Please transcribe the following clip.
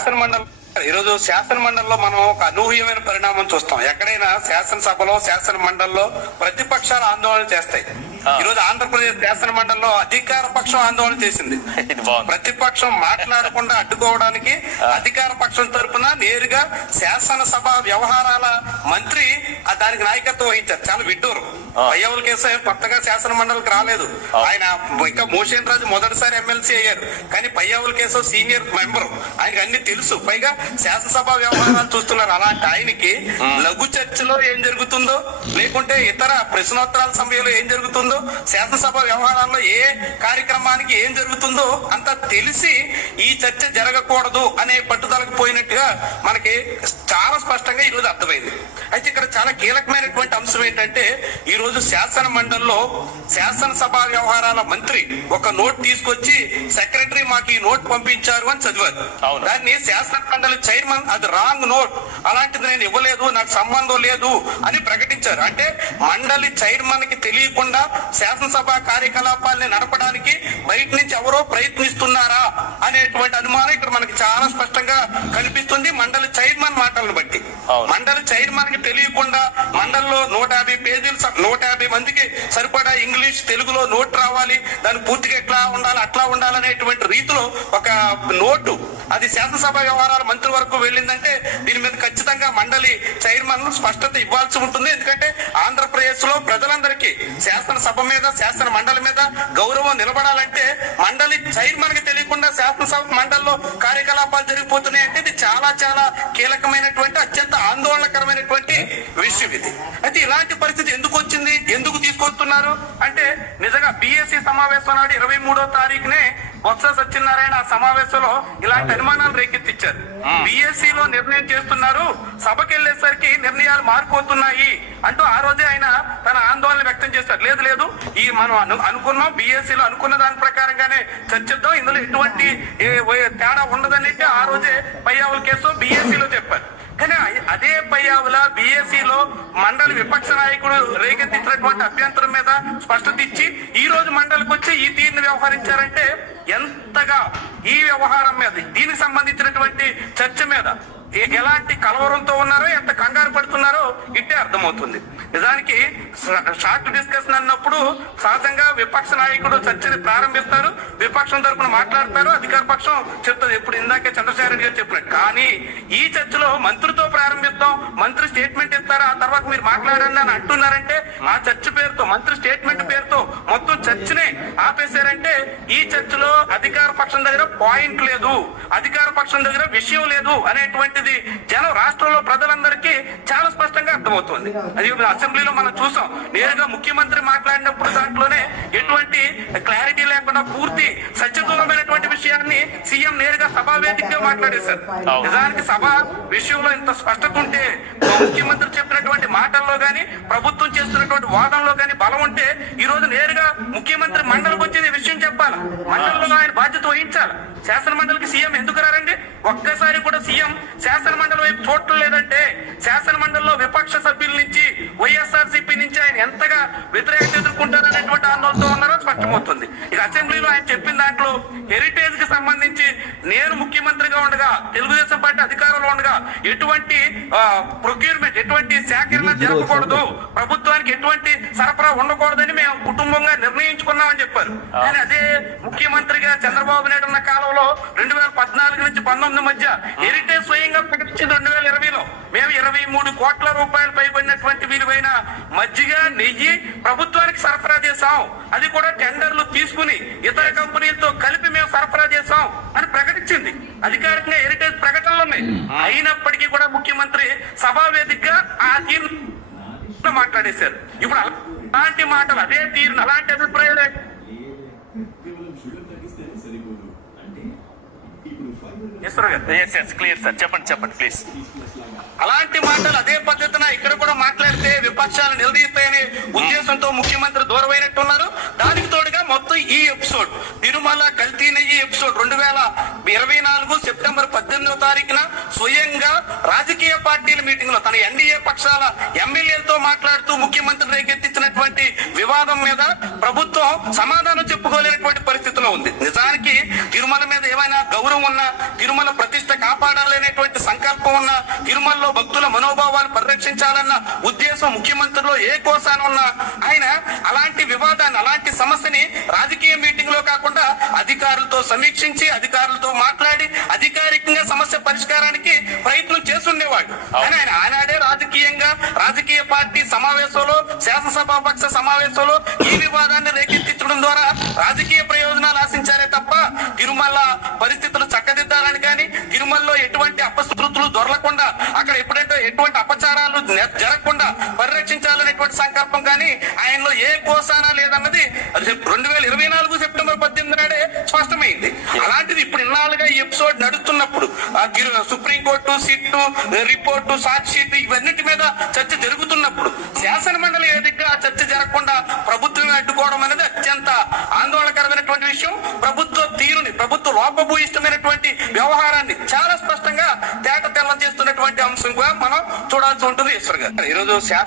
శాసనమండలి ఈరోజు శాసనమండలిలో మనం ఒక అనూహ్యమైన పరిణామం చూస్తాం. ఎక్కడైనా శాసనసభలో శాసన మండలిలో ప్రతిపక్షాలు ఆందోళన చేస్తాయి. ఈరోజు ఆంధ్రప్రదేశ్ శాసన మండలిలో అధికార పక్షం ఆందోళన చేసింది. ప్రతిపక్షం మాట్లాడకుండా అడ్డుకోవడానికి అధికార పక్షం తరపున నేరుగా శాసనసభ వ్యవహారాల మంత్రి దానికి నాయకత్వం వహించారు. చాలా విడ్డూరు. పయ్యవుల కేసు కొత్తగా శాసన మండలికి రాలేదు. ఆయన ఇంకా మోషన్ రాజు మొదటిసారి ఎమ్మెల్సీ అయ్యారు. కానీ పయ్యవుల కేసు సీనియర్ మెంబర్, ఆయనకి అన్ని తెలుసు. పైగా శాసనసభ వ్యవహారాలు చూస్తున్నారు. అలాంటి ఆయనకి లఘు చర్చలో ఏం జరుగుతుందో, లేకుంటే ఇతర ప్రశ్నోత్తరాల సమయంలో ఏం జరుగుతుందో, శాసనసభ వ్యవహారాల్లో ఏ కార్యక్రమానికి ఏం జరుగుతుందో అంతా తెలిసి ఈ చర్చ జరగకూడదు అనే పట్టుదలకు పోయినట్టుగా మనకి చాలా స్పష్టంగా ఈ రోజు అర్థమైంది. అయితే ఇక్కడ చాలా కీలకమైనటువంటి అంశం ఏంటంటే, ఈ రోజు శాసన మండలిలో శాసనసభ వ్యవహారాల మంత్రి ఒక నోట్ తీసుకొచ్చి సెక్రటరీ మాకు ఈ నోట్ పంపించారు అని చదివారు. దాన్ని శాసన మండలి చైర్మన్ అది రాంగ్ నోట్, అలాంటిది నేను ఇవ్వలేదు, నాకు సంబంధం లేదు అని ప్రకటించారు. అంటే మండలి చైర్మన్ కి తెలియకుండా శాసనసభ కార్యకలాపాలని నడపడానికి బయట నుంచి ఎవరో ప్రయత్నిస్తున్నారా అనేటువంటి అనుమానం ఇక్కడ మనకి చాలా స్పష్టంగా కనిపిస్తుంది. మండలి చైర్మన్ మాటలను బట్టి మండలి చైర్మన్ కి తెలియకుండా మండలిలో 150 పేజీలు 150 మందికి సరిపడా ఇంగ్లీష్ తెలుగులో నోట్ రావాలి, దాని పూర్తిగా ఎట్లా ఉండాలి అట్లా ఉండాలనేటువంటి రీతిలో ఒక నోటు అది శాసనసభ వ్యవహారాల మంత్రి వరకు వెళ్ళిందంటే దీని మీద ఖచ్చితంగా మండలి చైర్మన్ స్పష్టత ఇవ్వాల్సి ఉంటుంది. ఎందుకంటే ఆంధ్రప్రదేశ్ లో ప్రజలందరికీ శాసనసభ మీద శాసన మండలి మీద గౌరవం నిలబడాలంటే మండలి చైర్మన్ కి తెలియకుండా శాసనసభ మండలిలో కార్యకలాపాలు జరిగిపోతున్నాయి అంటే ఇది చాలా చాలా కీలకమైనటువంటి అత్యంత ఆందోళనకరమైనటువంటి విషయం ఇది. అయితే ఇలాంటి పరిస్థితి ఎందుకు వచ్చింది, ఎందుకు తీసుకొస్తున్నారు అంటే నిజంగా బిఎస్సి సమావేశం నాడు 23వ తారీఖునే బొత్స సత్యనారాయణ ఆ సమావేశంలో ఇలాంటి అనుమానాలు రేకెత్తిచ్చారు. బిఎస్సి లో నిర్ణయం చేస్తున్నారు, సభకి వెళ్లేసరికి నిర్ణయాలు మారిపోతున్నాయి అంటూ ఆ రోజే ఆయన తన ఆందోళన వ్యక్తం చేశారు. లేదు లేదు, ఈ మనం అనుకున్నాం బిఎస్సి లో అనుకున్న దాని ప్రకారంగానే చర్చిద్దాం, ఇందులో ఎటువంటి తేడా ఉండదని ఆ రోజే పయ్యావుల కేసు బిఎస్సి లో చెప్పారు. కానీ అదే పయ్యావుల బిఎస్సి లో మండలి విపక్ష నాయకుడు రేకెత్తించినటువంటి అభ్యంతరం మీద స్పష్టత ఇచ్చి ఈ రోజు మండలికి వచ్చి ఈ తీరుని వ్యవహరించారంటే ఎంతగా ఈ వ్యవహారం మీద దీనికి సంబంధించినటువంటి చర్చ మీద ఎలాంటి కలవరంతో ఉన్నారో, ఎంత కంగారు పడుతున్నారో ఇట్టే అర్థమవుతుంది. నిజానికి షార్ట్ డిస్కషన్ అన్నప్పుడు సహజంగా విపక్ష నాయకుడు చర్చని ప్రారంభిస్తారు, విపక్షం తరపున మాట్లాడతారు, అధికార పక్షం చెప్తుంది. ఇప్పుడు ఇందాకే చంద్రశేఖర్ రెడ్డి గారు చెప్పినట్టు. కానీ ఈ చర్చలో మంత్రితో ప్రారంభిస్తాం, మంత్రి స్టేట్మెంట్ ఇస్తారు, ఆ తర్వాత మీరు మాట్లాడండి అని అంటున్నారంటే ఆ చర్చ పేరుతో మంత్రి స్టేట్మెంట్ పేరుతో మొత్తం చర్చనే ఆపేశారంటే ఈ చర్చలో అధికార పక్షం దగ్గర పాయింట్ లేదు, అధికార పక్షం దగ్గర విషయం లేదు అనేటువంటిది జనం రాష్ట్రంలో ప్రజలందరికీ చాలా స్పష్టంగా అర్థమవుతుంది. అది అసెంబ్లీలో మనం చూసాం. నేరుగా ముఖ్యమంత్రి మాట్లాడినప్పుడు దాంట్లోనే ఎటువంటి క్లారిటీ లేకుండా పూర్తి సత్యదూరమైనటువంటి విషయాన్ని సీఎం నేరుగా సభా వేదికగా మాట్లాడేశారు. నిజానికి సభ విషయంలో ఇంత స్పష్టత ఉంటే, ముఖ్యమంత్రి చెప్పినటువంటి మాటల్లో గాని ప్రభుత్వం చేస్తున్నటువంటి వాదనలో గాని బలం ఉంటే ఈ రోజు నేరుగా ముఖ్యమంత్రి మండలికి వచ్చేది విషయం చెప్పాలి, మండలిలో ఆయన బాధ్యత వహించాలి. శాసన మండలికి సీఎం ఎందుకు రారండి? ఒక్కసారి కూడా సీఎం శాసన మండలి వైపు చూడటం లేదంటే శాసన మండలిలో విపక్ష సభ్యుల నుంచి వైఎస్ఆర్సీపీ నుంచి ఆయన ఎంతగా వ్యతిరేకత ఎదుర్కొంటారనేటువంటి ఆందోళనతో ఉన్నారో స్పష్టమవుతుంది. ఇక అసెంబ్లీలో ఆయన చెప్పిన దాంట్లో హెరిటేజ్ కి సంబంధించి నేను ముఖ్యమంత్రిగా ఉండగా, తెలుగుదేశం పార్టీ అధికారంలో ఉండగా ఎటువంటి ప్రొక్యూర్మెంట్ ఎటువంటి సేకరణ జరగకూడదు, ప్రభుత్వానికి ఎటువంటి సరఫరా ఉండకూడదని మేము కుటుంబంగా నిర్ణయించుకున్నామని చెప్పారు. కానీ అదే ముఖ్యమంత్రిగా చంద్రబాబు నాయుడు ఉన్న కాలంలో 2014 నుంచి 19 మధ్య హెరిటేజ్ స్వయంగా ప్రకటించింది. 2020లో మేము 23 కోట్ల రూపాయలు పైబడినటువంటి విలువైన మజ్జిగ, నెయ్యి ప్రభుత్వానికి సరఫరా చేశాం, అది కూడా టెండర్లు తీసుకుని ఇతర కంపెనీలతో కలిపి మేము సరఫరా చేశాం అని ప్రకటించింది. అధికారికంగా హెరిటేజ్ ప్రకటనలు ఉన్నాయి. అయినప్పటికీ కూడా ముఖ్యమంత్రి సభా వేదికగా ఆ తీరు మాట్లాడేశారు. ఇప్పుడు అలాంటి మాటలు, అదే తీరును, అలాంటి అభిప్రాయాలే క్లియర్ సార్. చెప్పండి ప్లీజ్. అలాంటి మాటలు అదే పద్ధతిన ఇక్కడ కూడా మాట్లాడితే విపక్షాలు నిలదీస్తాయనే ఉద్దేశంతో ముఖ్యమంత్రి దూరమైనట్టున్నారు. దానికి తోడుగా మొత్తం ఈ ఎపిసోడ్ తిరుమల కల్తీ నెయ్యి ఎపిసోడ్ 2024 సెప్టెంబర్ 18వ తారీఖున స్వయంగా రాజకీయ పార్టీల మీటింగ్ లో తన ఎన్డీఏ పక్షాల ఎమ్మెల్యేలతో మాట్లాడుతూ ముఖ్యమంత్రి రేకెత్తించినటువంటి వివాదం మీద ప్రభుత్వం సమాధానం చెప్పుకోలేనటువంటి పరిస్థితిలో ఉంది. నిజానికి తిరుమల మీద ఏమైనా గౌరవం ఉన్నా, తిరుమల ప్రతిష్ట కాపాడాలనేటువంటి సంకల్పం ఉన్నా, తిరుమలలో భక్తుల మనోభావాలు పరిరక్షించాలన్న ఉద్దేశం ముఖ్యమంత్రిలో ఏ కోసాన ఉన్నా ఆయన అలాంటి వివాదాన్ని, అలాంటి సమస్యని రాజకీయ మీటింగ్ లో కాకుండా అధికారులతో సమీక్షించి, అధికారులతో మాట్లాడి అధికారికంగా సమస్య పరిష్కారానికి ప్రయత్నం చేస్తుండేవాడు. కానీ ఆయన ఆనాడే రాజకీయ పార్టీ సమావేశంలో, శాసనసభాపక్ష సమావేశంలో ఈ వివాదాన్ని రేకెత్తించడం ద్వారా రాజకీయ ప్రయోజనాలు ఆశించారే తప్ప తిరుమల పరిస్థితులు చక్కదిద్దాలని కానీ, తిరుమలలో ఎటువంటి అపశృతులు దొరలకుండా, అక్కడ ఎటువంటి అపచారాలు జరగకుండా పరిరక్షించాలనేటువంటి సంకల్పం కానీ ఆయనలో ఏ కోసానా లేదన్నది 2024 సెప్టెంబర్ 18 నాడే స్పష్టమైంది. అలాంటిది ఇప్పుడు ఇన్నాళ్ళుగా ఈ ఎపిసోడ్ నడుస్తున్నప్పుడు సుప్రీంకోర్టు, సిట్టు రిపోర్టు, సాక్షి షీట్ ఇవన్నిటి మీద చర్చ జరుగుతున్నప్పుడు శాసన మండలి వేదికగా ఆ చర్చ జరగకుండా ప్రభుత్వమే అడ్డుకోవడం అనేది అత్యంత ఆందోళనకరమైనటువంటి విషయం. ప్రభుత్వ తీరుని, ప్రభుత్వ లోపభూయిష్టమైనటువంటి వ్యవహారాన్ని చాలా స్పష్టంగా తేట తెల్లం చేస్తున్నటువంటి అంశంగా మనం చూడాల్సి ఉంటుంది. ఈశ్వర్ గారు, ఈరోజు శాసన